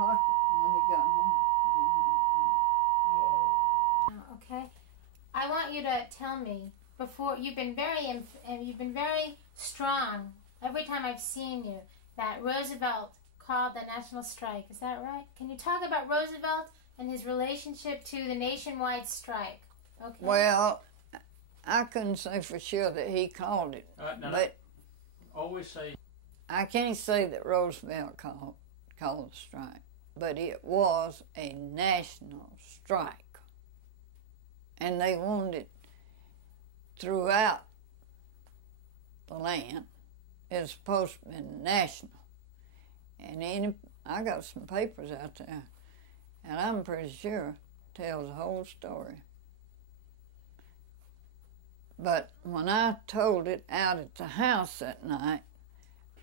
pocket. When he got home, he didn't have it. Oh, okay. I want you to tell me, before, you've been very strong every time I've seen you, that Roosevelt called the national strike. Is that right? Can you talk about Roosevelt and his relationship to the nationwide strike? Okay. Well, I couldn't say for sure that he called it, but always say I can't say that Roosevelt called the strike, but it was a national strike, and they wanted it throughout the land. It's supposed to be national, and I got some papers out there, and I'm pretty sure it tells the whole story. But when I told it out at the house that night,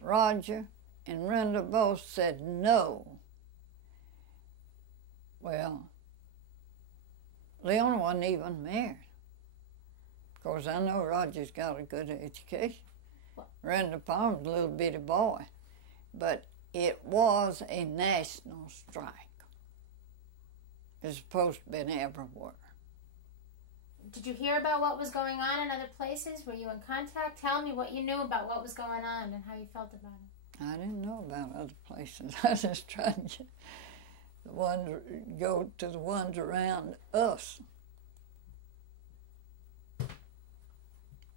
Roger and Brenda both said no. Well, Leona wasn't even married. Of course, I know Roger's got a good education. Brenda Palmer's a little bitty boy. But it was a national strike. It's supposed to be everywhere. Did you hear about what was going on in other places? Were you in contact? Tell me what you knew about what was going on and how you felt about it. I didn't know about other places. I just tried to go to the ones around us.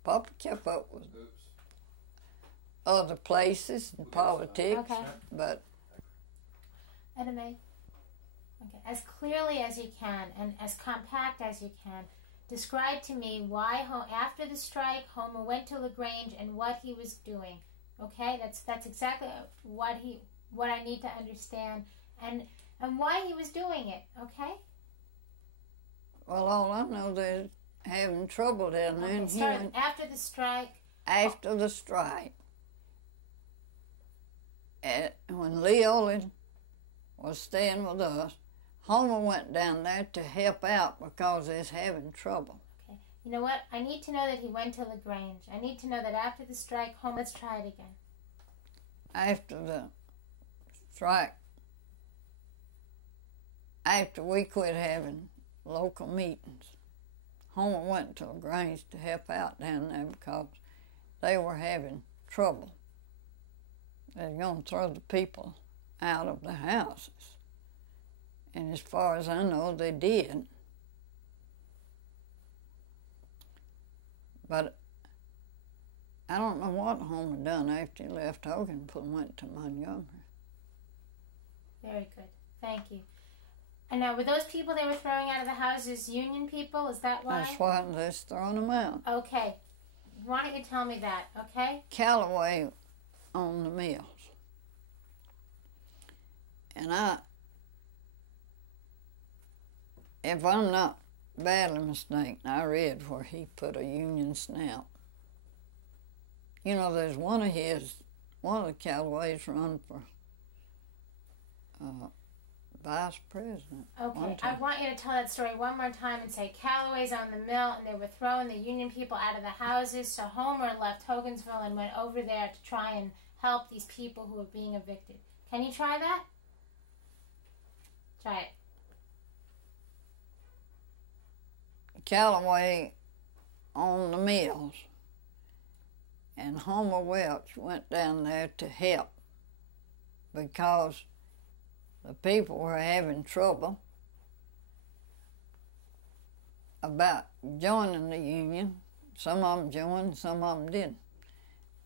Papa kept up with other places and politics, okay. But Etta Mae, okay, as clearly as you can and as compact as you can, describe to me why, after the strike, Homer went to LaGrange and what he was doing. Okay, that's exactly what I need to understand, and why he was doing it. Okay. Well, all I know, they're having trouble down there. Okay, after the strike. After the strike, when Leola was staying with us, Homer went down there to help out because they're having trouble. Okay. You know what? I need to know that he went to LaGrange. I need to know that after the strike, Homer... Let's try it again. After the strike, after we quit having local meetings, Homer went to LaGrange to help out down there because they were having trouble. They were going to throw the people out of the houses. And as far as I know, they did. But I don't know what Homer done after he left Hogan and went to Montgomery. Very good. Thank you. And now, were those people they were throwing out of the houses Union people? Is that why? That's why they're throwing them out. Okay. Why don't you tell me that, okay? Callaway owned the mills. And if I'm not badly mistaken, I read where he put a Union snout. You know, there's one of the Callaways run for vice president. Okay, I want you to tell that story one more time and say Callaway's on the mill and they were throwing the Union people out of the houses, so Homer left Hogansville and went over there to try and help these people who were being evicted. Can you try that? Try it. Callaway owned the mills, and Homer Welch went down there to help because the people were having trouble about joining the union. Some of them joined, some of them didn't.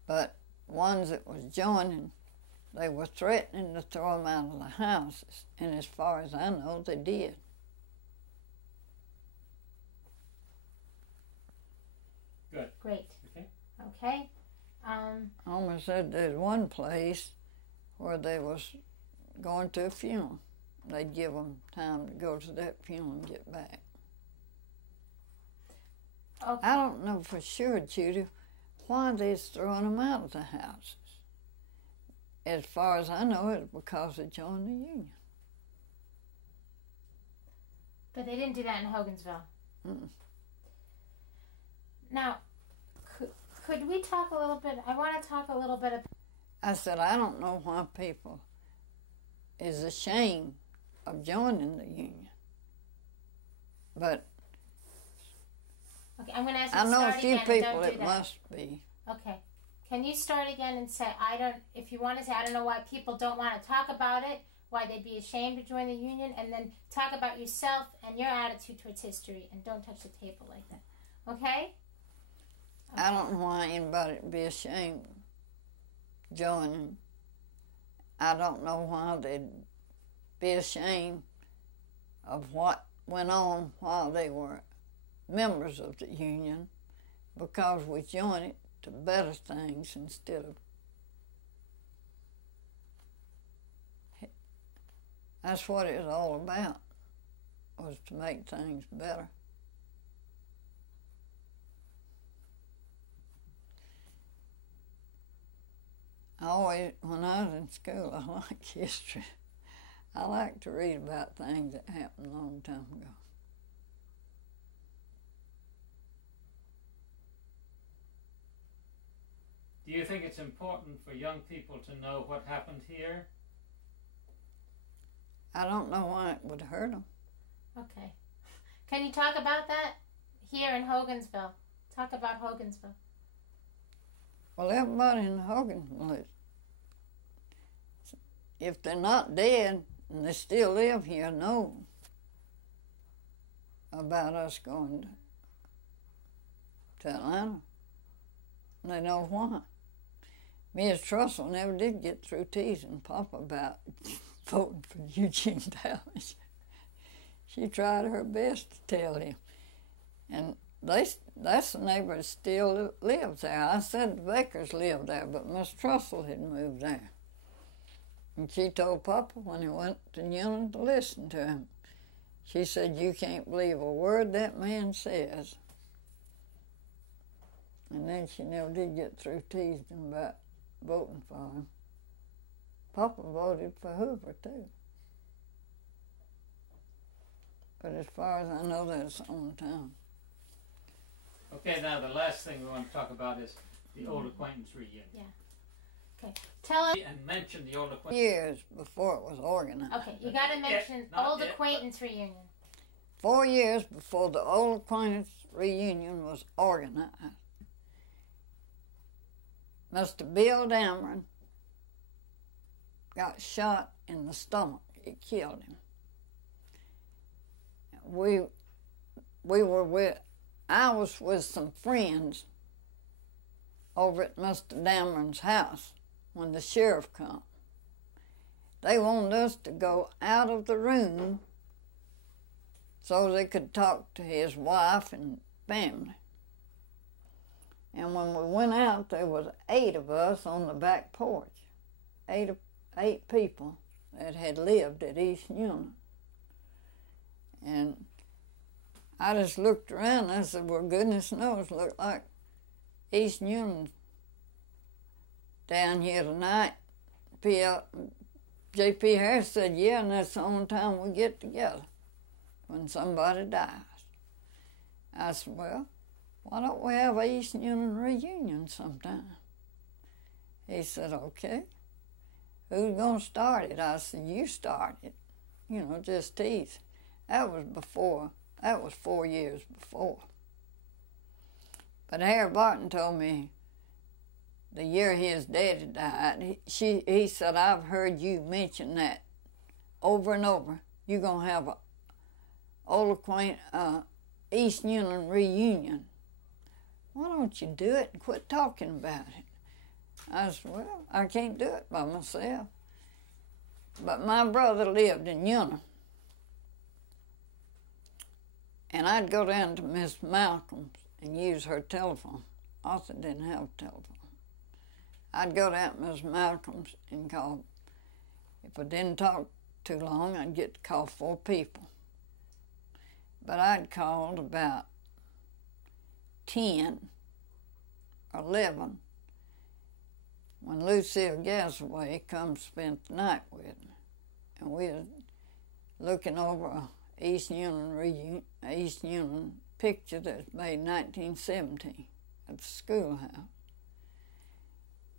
But ones that was joining, they were threatening to throw them out of the houses, and as far as I know, they did. Good. Great. Okay. Okay. Homer said there's one place where they was going to a funeral. They'd give them time to go to that funeral and get back. Okay. I don't know for sure, Judy, why they're throwing them out of the houses. As far as I know, it's because they joined the union. But they didn't do that in Hogansville. Mm-mm. Now, could we talk a little bit? I want to talk a little bit. I said, I don't know why people is ashamed of joining the union. But Okay, I'm going to ask you I to know a start few again. people Don't that do that. must be. Okay. Can you start again and say, if you want to say, I don't know why people don't want to talk about it, why they'd be ashamed to join the union, and then talk about yourself and your attitude towards history, and don't touch the table like that. Okay? I don't know why anybody would be ashamed of joining. I don't know why they'd be ashamed of what went on while they were members of the union, because we joined it to better things instead of... That's what it was all about, was to make things better. When I was in school, I liked history. I like to read about things that happened a long time ago. Do you think it's important for young people to know what happened here? I don't know why it would hurt them. Okay. Can you talk about that here in Hogansville? Talk about Hogansville. Well, everybody in Hogansville, if they're not dead and they still live here, know about us going to Atlanta. They know why. Miss Trussell never did get through teasing Papa about voting for Eugene Dallas. She tried her best to tell him. And that's the neighbor that still lives there. I said the Bakers lived there, but Miss Trussell had moved there. And she told Papa when he went to Union to listen to him, she said, "You can't believe a word that man says." And then she never did get through teasing him about voting for him. Papa voted for Hoover, too. But as far as I know, that's the only time. Okay, now the last thing we want to talk about is the old acquaintance reunion. Yeah. Okay. Tell us. And mention the old acquaintance. Years before it was organized. Okay, you got to mention not old yet, acquaintance reunion. 4 years before the old acquaintance reunion was organized, Mr. Bill Dameron got shot in the stomach. It killed him. I was with some friends over at Mr. Dameron's house when the sheriff come. They wanted us to go out of the room so they could talk to his wife and family. And when we went out, there was 8 of us on the back porch. 8 people that had lived at East Union. And I just looked around and I said, well, goodness knows, look like East Union down here tonight. J.P. Harris said, yeah, and that's the only time we get together, when somebody dies. I said, well, why don't we have a East Union reunion sometime? He said, okay. Who's going to start it? I said, you start it. Just tease. That was 4 years before. But Harry Barton told me the year his daddy died, he said, I've heard you mention that over and over. You're going to have a old East Union reunion. Why don't you do it and quit talking about it? I said, well, I can't do it by myself. But my brother lived in Union. And I'd go down to Miss Malcom's and use her telephone. Arthur didn't have a telephone. I'd go down to Miss Malcom's and call. If I didn't talk too long, I'd get to call 4 people. But I'd called about 10 or 11 when Lucille Gasaway come spent the night with me. And we was looking over a East Union picture that's made in 1917 at the schoolhouse.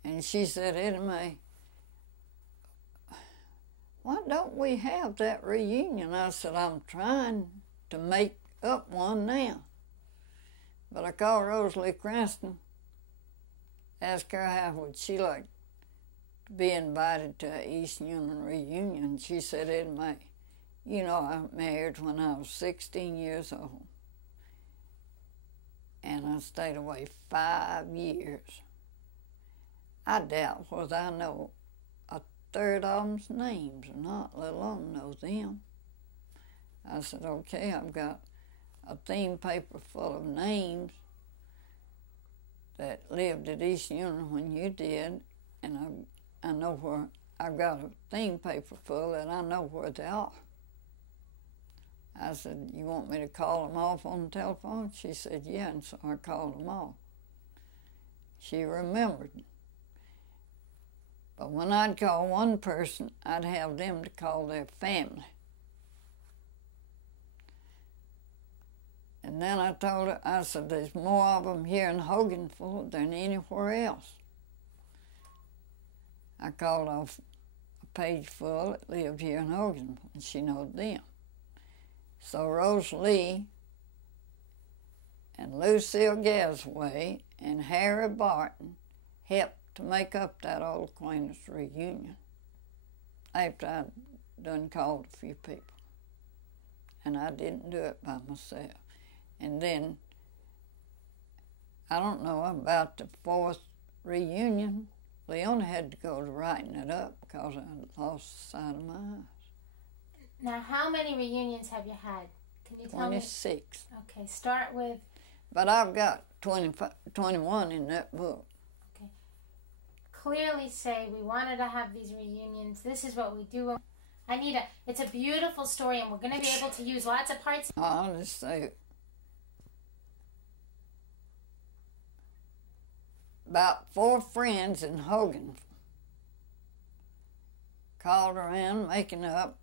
And she said, Etta Mae, why don't we have that reunion? I said, I'm trying to make up one now. But I called Rosalie Cranston, asked her how would she like to be invited to an East Union reunion. She said, it may. You know, I married when I was 16 years old. And I stayed away 5 years. I doubt whether I know a third of them's names or not, let alone know them. I said, okay, I've got a theme paper full of names that lived at East Union when you did, and I know where. I've got a theme paper full that I know where they are. I said, you want me to call them off on the telephone? She said, yeah, and so I called them off. She remembered. But when I'd call one person, I'd have them to call their family. And then I told her, I said, there's more of them here in Hoganville than anywhere else. I called off a page full that lived here in Hoganville, and she knowed them. So Rosalie and Lucille Gasway and Harry Barton helped to make up that old acquaintance reunion after I'd done called a few people. And I didn't do it by myself. And then, I don't know, about the fourth reunion, Leona had to go to writing it up because I lost sight of my eyes. Now, how many reunions have you had? Can you tell me? 26. Okay, start with... But I've got 21 in that book. Okay. Clearly say, we wanted to have these reunions. This is what we do. It's a beautiful story, and we're going to be able to use lots of parts. I'll just say, about 4 friends in Hoganville called around making up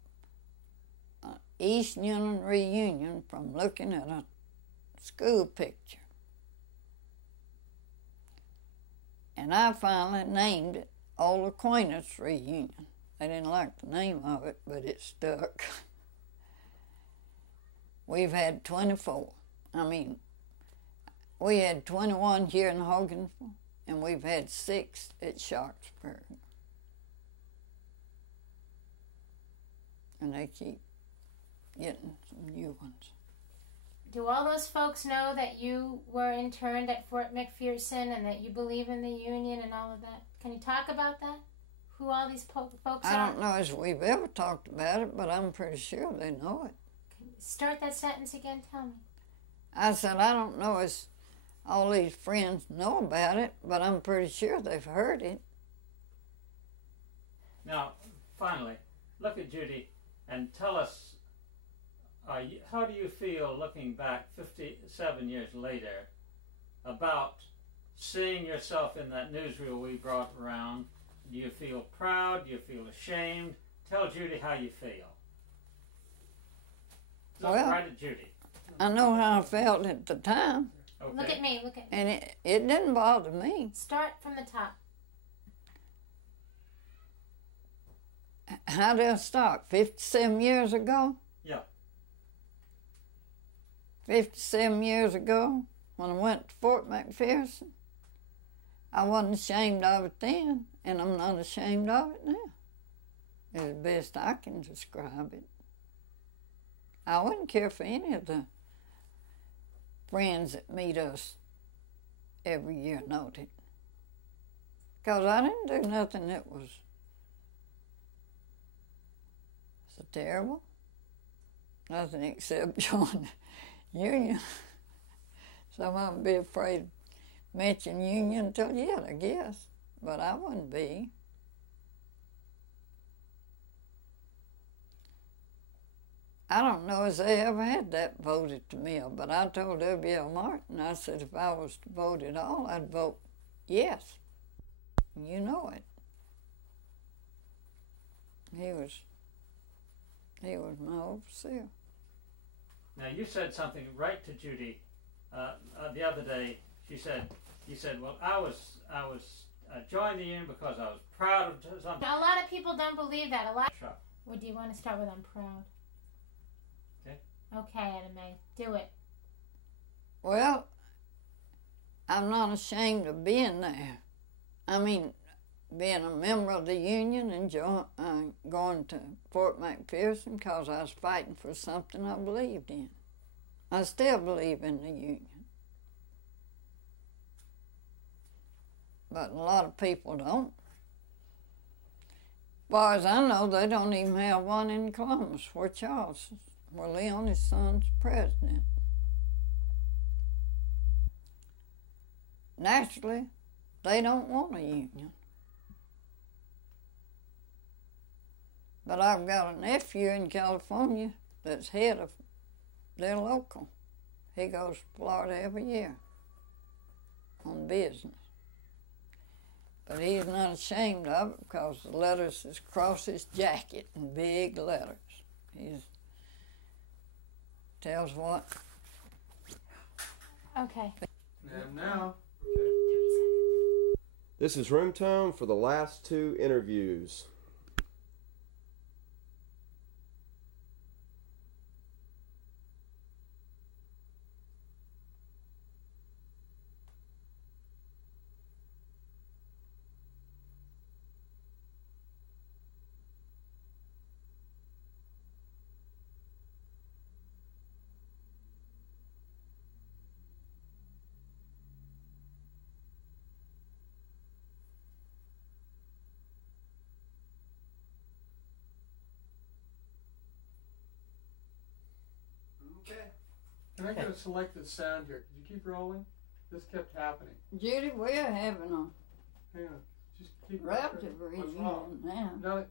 an East Union reunion from looking at a school picture. And I finally named it Old Acquaintance Reunion. They didn't like the name of it, but it stuck. We've had 24. We had 21 here in Hoganville, and we've had 6 at Sharpsburg. And they keep getting some new ones. Do all those folks know that you were interned at Fort McPherson and that you believe in the Union and all of that? Can you talk about that? Who all these folks are? I don't know if we've ever talked about it, but I'm pretty sure they know it. Can you start that sentence again? Tell me. I said, I don't know if all these friends know about it, but I'm pretty sure they've heard it. Now, finally, look at Judy and tell us, how do you feel looking back 57 years later about seeing yourself in that newsreel we brought around? Do you feel proud? Do you feel ashamed? Tell Judy how you feel. Look right at Judy. I know how I felt at the time. Okay. Look at me. And it didn't bother me. Start from the top. How did I start? 57 years ago? Yeah. 57 years ago, when I went to Fort McPherson, I wasn't ashamed of it then, and I'm not ashamed of it now. It's the best I can describe it. I wouldn't care for any of the friends that meet us every year knowed it. Because I didn't do nothing that was so terrible. Nothing except join the Union. Some of them be afraid to mention Union until yet, I guess. But I wouldn't be. I don't know if they ever had that voted to me, but I told W.L. Martin, I said if I was to vote at all, I'd vote yes. You know it. He was my overseer. Now you said something right to Judy the other day. You said, well, I joined the Union because I was proud of something. A lot of people don't believe that. Or do you want to start with I'm proud? Okay. Okay, Etta Mae, do it. Well, I'm not ashamed of being there. I mean, being a member of the Union and going to Fort McPherson because I was fighting for something I believed in. I still believe in the Union. But a lot of people don't. As far as I know, they don't even have one in Columbus where Leone's son's president. Naturally, they don't want a union. But I've got a nephew in California that's head of their local. He goes to Florida every year on business. But he's not ashamed of it because the letters is across his jacket in big letters. He tells what. Okay. And now. This is room tone for the last two interviews. Okay. Can I get a selected sound here? Could you keep rolling? This kept happening. Judy, we're having a Hang on. Just keep relative What's reunion wrong? now. No,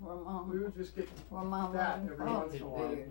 Where Mom, we would just get where Mom that and every Pop once in a while. did.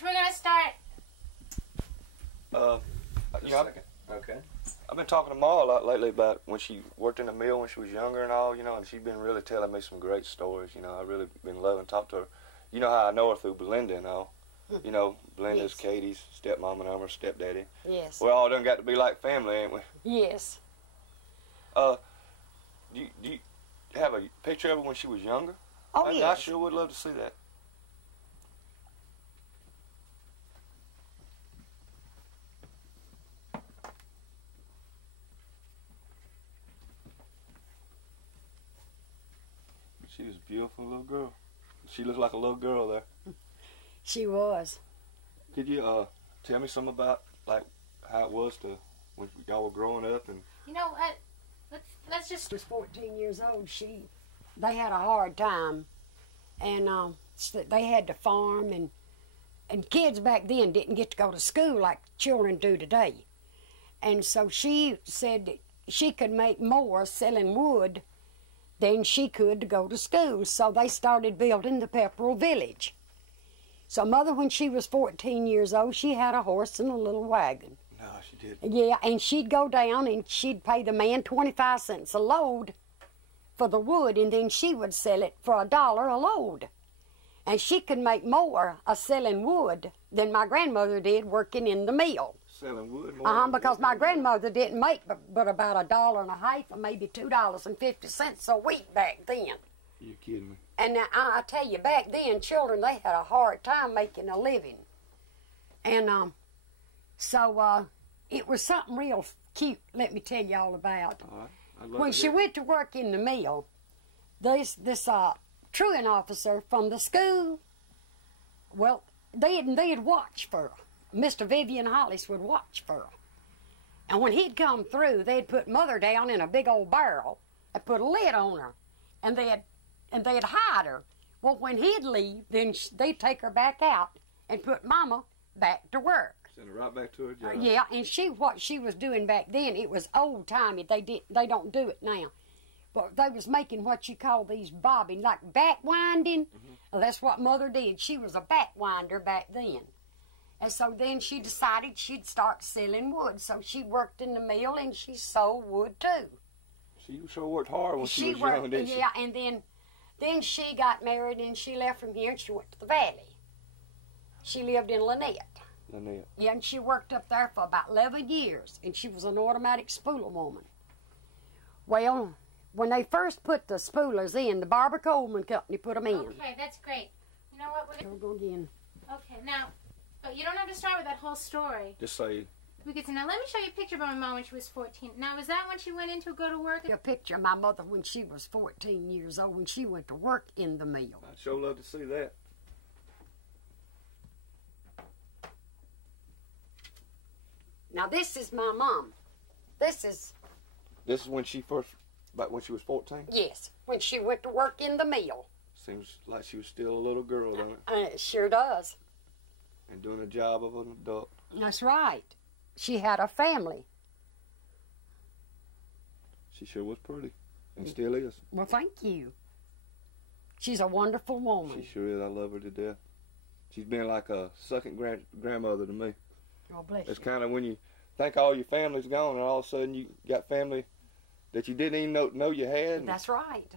We're gonna start. Okay. I've been talking to Ma a lot lately about when she worked in the mill when she was younger and all, and she's been really telling me some great stories. I've really been loving to talk to her. You know how I know her through Belinda and all. Belinda's Yes. Katie's stepmom and I'm her stepdaddy. Yes. We all done got to be like family, ain't we? Yes. Do you have a picture of her when she was younger? Oh, I yes. sure would love to see that. She was a beautiful little girl. She looked like a little girl there. She was. Could you tell me something about how it was to when y'all were growing up and? You know what? Let's just. She was 14 years old. They had a hard time, and they had to farm, and kids back then didn't get to go to school like children do today. And so she said that she could make more selling wood than she could to go to school. So they started building the Pepperell Village. So Mother, when she was 14 years old, she had a horse and a little wagon. No, she did. Yeah, and she'd go down and she'd pay the man 25 cents a load for the wood, and then she would sell it for $1 a load. And she could make more selling wood than my grandmother did working in the mill. Selling wood more. Because my grandmother didn't make but about $1.50 or maybe $2.50 a week back then. You're kidding me. And now, I tell you, back then, children, they had a hard time making a living. And so it was something real cute, let me tell you all about. All right. I'd love When to she hear. went to work in the mill, this truant officer from the school, well, they'd watch for her. Mr. Vivian Hollis would watch for her. And when he'd come through, they'd put Mother down in a big old barrel and put a lid on her, and they'd hide her. Well, when he'd leave, then they'd take her back out and put Mama back to work. Send her right back to her job. Yeah, and what she was doing back then, it was old timey. They don't do it now. But they was making what you call these bobbing, like back winding. Well, that's what Mother did. She was a back winder back then. And so then she decided she'd start selling wood. So she worked in the mill and she sold wood too. She sure worked hard when she was worked, young, didn't she? Yeah, and then she got married and she left from here and she went to the valley. She lived in Lynette. Lynette. Yeah, and she worked up there for about 11 years, and she was an automatic spooler woman. Well, when they first put the spoolers in, the Barbara Coleman Company put them in. Okay, that's great. You know what? Here we go again. Okay, now, you don't have to start with that whole story. Just say, Because now let me show you a picture of my mom when she was 14. Now, was that when she went in to go to work? A picture of my mother when she was 14 years old, when she went to work in the mill. I'd sure love to see that. Now, this is my mom. This is, when she about when she was 14? yes, when she went to work in the mill. Seems like she was still a little girl, don't it? It sure does. And doing a job of an adult. That's right. She had a family. She sure was pretty. And still is. Well, thank you. She's a wonderful woman. She sure is. I love her to death. She's been like a second grandmother to me. Oh, bless you. It's kind of when you think all your family's gone and all of a sudden you got family that you didn't even know you had. That's right.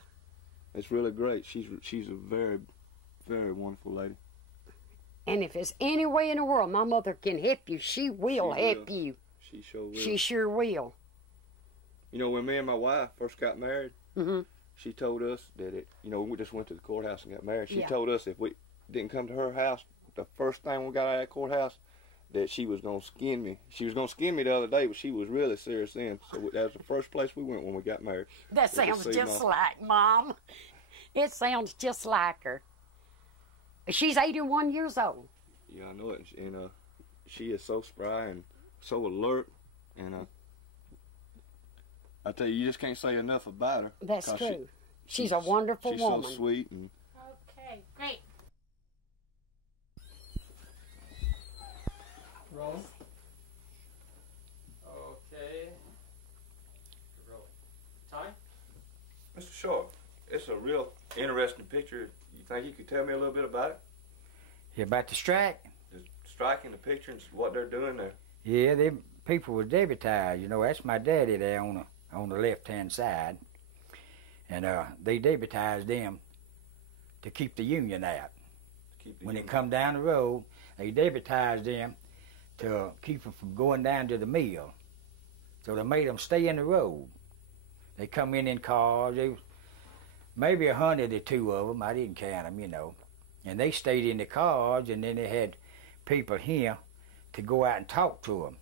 It's really great. She's a very, very wonderful lady. And if there's any way in the world my mother can help you, she will She help will. you. She sure will. She sure will. You know, when me and my wife first got married, Mm-hmm. she told us that we just went to the courthouse and got married. She Yeah. told us if we didn't come to her house the first time we got out of that courthouse, that she was going to skin me. She was going to skin me the other day, but she was really serious then. So that was the first place we went when we got married. That We could sounds see just Mom. like Mom. It sounds just like her. She's 81 years old. Yeah, I know it. And she is so spry and so alert. And I tell you just can't say enough about her. That's 'Cause true. She's a wonderful she's woman. so sweet. And Okay, great. Rolling. Okay. Rolling. Time? Mr. Short, it's a real interesting picture. You think you could tell me a little bit about it? Yeah, about the strike? Just striking the picture and what they're doing there. Yeah, them people was deputized. You know, that's my daddy there on the left-hand side. And they deputized them to keep the union out. When it come down the road, they deputized them to keep them from going down to the mill. So they made them stay in the road. They come in cars. They was maybe 100 or 2 of them. I didn't count them, you know. And they stayed in the cars, and then they had people here to go out and talk to them.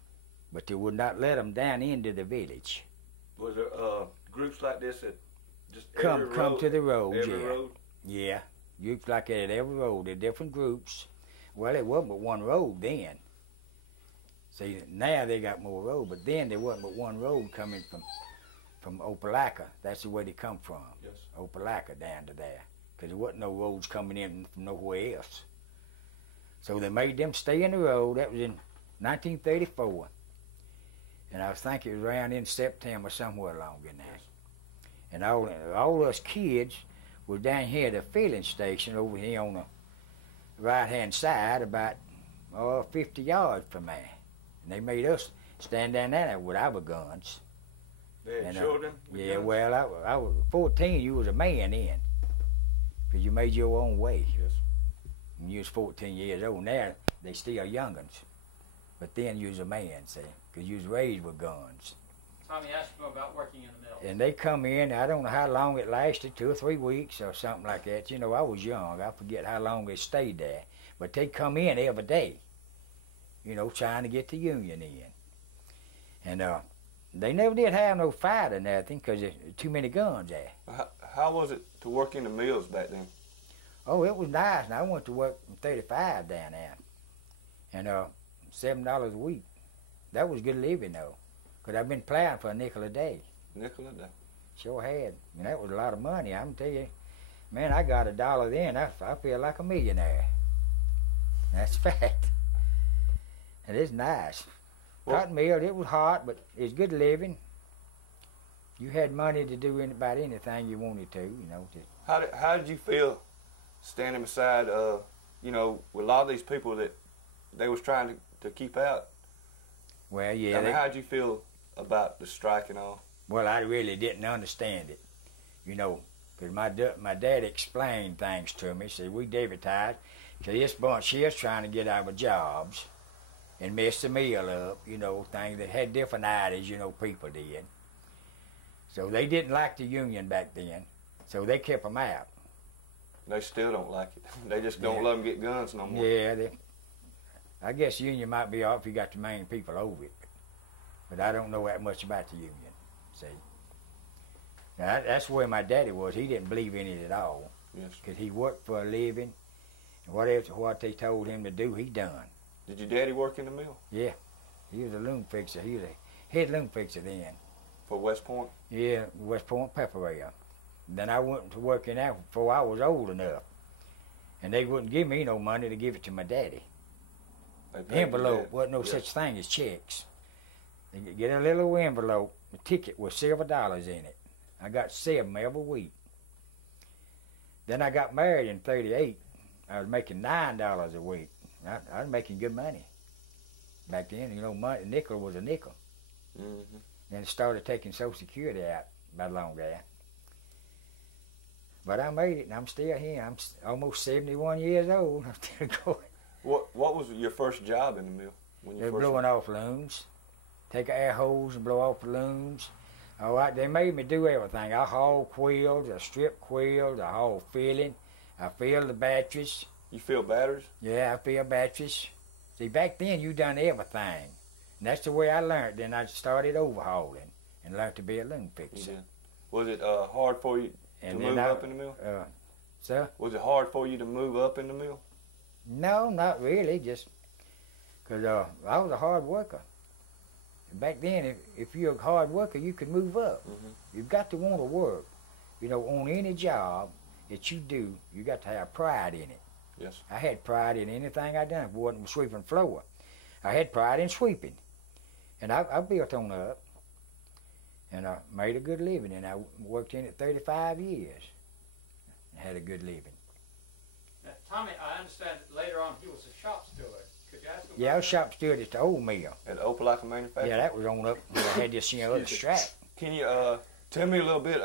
But they would not let them down into the village. Was there groups like this that just Come to the road, every yeah. road? Yeah, groups like that at every road. They're different groups. Well, it wasn't but one road then. See, now they got more road, but then there wasn't but one road coming from Opelika. That's the way they come from. Yes. Opelika down to there. Because there wasn't no roads coming in from nowhere else. So they made them stay in the road. That was in 1934. And I think it was around in September, somewhere along in there. Yes. And all us kids was down here at the filling station over here on the right-hand side, about 50 yards from there. And they made us stand down there with our guns. They had And, children? with Yeah, guns? well, I was 14. You was a man then, because you made your own way. Yes. When you was 14 years old. Now they still young'uns, but then you was a man, see, because you was raised with guns. Tommy asked you about working in the mill. And they come in, I don't know how long it lasted, 2 or 3 weeks or something like that. You know, I was young. I forget how long they stayed there. But they'd come in every day, you know, trying to get the union in. And they never did have no fight or nothing because there's too many guns there. How was it to work in the mills back then? Oh, it was nice. And I went to work from 35 down there. And $7 a week. That was good living, though. Because I've been plowing for a nickel a day. Nickel a day? Sure had. And that was a lot of money. I'm tell you, man, I got $1 then. I feel like a millionaire. That's fact. And it's nice. Well, Cotton mill, it was hot, but it's good living. You had money to do about anything you wanted to, you know. How did you feel standing beside, you know, with a lot of these people that they was trying to keep out? Well, yeah. I mean, how did you feel about the strike and all? Well, I really didn't understand it, you know, because my dad explained things to me. He said, we deputized, so this bunch here's trying to get our jobs and mess the mill up, you know, things that had different ideas, you know, people did. So they didn't like the union back then, so they kept them out. They still don't like it. They just don't let them get guns no more. Yeah, I guess the union might be off if you got the main people over it. But I don't know that much about the union, see. Now, that's where my daddy was. He didn't believe in it at all. Yes. Because he worked for a living, and what they told him to do, he done. Did your daddy work in the mill? Yeah. He was a loom fixer. He was a head loom fixer then. For West Point? Yeah, West Point Pepperell. Then I went to work in there before I was old enough. And they wouldn't give me no money to give it to my daddy. Envelope, wasn't no such thing as checks. They could get a little envelope, the ticket with $7 in it. I got 7 every week. Then I got married in '38. I was making $9 a week. I was making good money. Back then, you know, money, a nickel was a nickel. Mm-hmm. Then started taking Social Security out about along there. But I made it, and I'm still here. I'm almost 71 years old. I'm still going. What was your first job in the mill? They're blowing off looms. Take an air hose and blow off the looms. All right, they made me do everything. I haul quills, I strip quills, I haul filling, I fill the batteries. You fill batteries? Yeah, I fill batteries. See, back then you done everything. And that's the way I learned. Then I started overhauling and learned to be a loom fixer. Yeah. Was it hard for you to move up in the mill? Sir? Was it hard for you to move up in the mill? No, not really. Just because I was a hard worker. Back then, if you're a hard worker, you can move up. Mm-hmm. You've got to want to work. You know, on any job that you do, you got to have pride in it. Yes. I had pride in anything I done. If it wasn't sweeping floor, I had pride in sweeping. And I built on up. And I made a good living. And I worked in it 35 years. And had a good living. Now, Tommy, I understand that later on he was a shop steward. Could you ask him? Yeah, I was shop steward at the old mill. At the Opelika manufacturer? Yeah, that was on up where I had this, you know, little strap. Can you tell me a little bit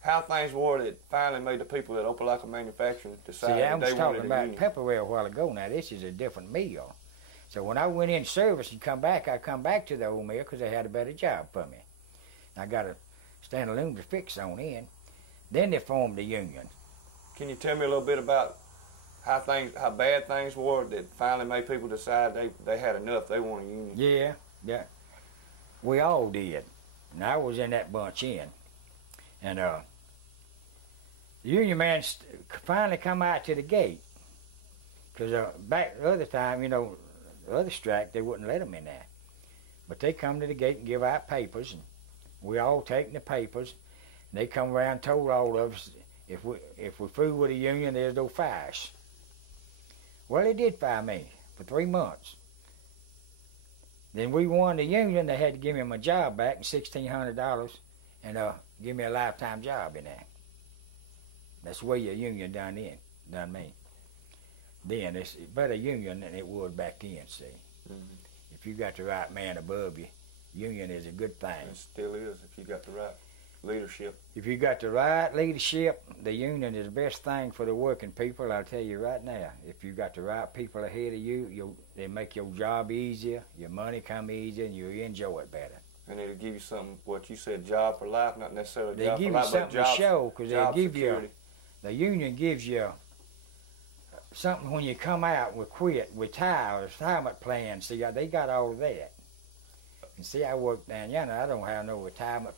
how things were that finally made the people at Opelika manufacturing decide See, I that was they talking wanted a about union? Pepperell a while ago. Now, this is a different mill. So when I went in service and come back, I come back to the old mill because they had a better job for me. I got a stand of loom to fix on in. Then they formed the union. Can you tell me a little bit about how bad things were that finally made people decide they had enough, they want a union? Yeah. We all did. And I was in that bunch in. And the union man finally come out to the gate. Because back the other time, you know, the other strike, they wouldn't let them in there. But they come to the gate and give out papers. And we all taking the papers. And they come around and told all of us, if we're through with the union, there's no fires. Well, they did fire me for 3 months. Then we won the union. They had to give me my job back and $1,600 and give me a lifetime job in there. That's the way your union done me. Then it's a better union than it was back then, see. Mm-hmm. If you got the right man above you, union is a good thing. It still is if you got the right leadership. If you got the right leadership, the union is the best thing for the working people. I'll tell you right now. If you got the right people ahead of you, they make your job easier, your money come easier, and you enjoy it better. And it'll give you some, what you said, job for life, not necessarily They job give for you life, something but job, to show, because job they give security. you, the union gives you something when you come out with quit, retirement plan. See, they got all of that. And see, I work down yonder, I don't have no retirement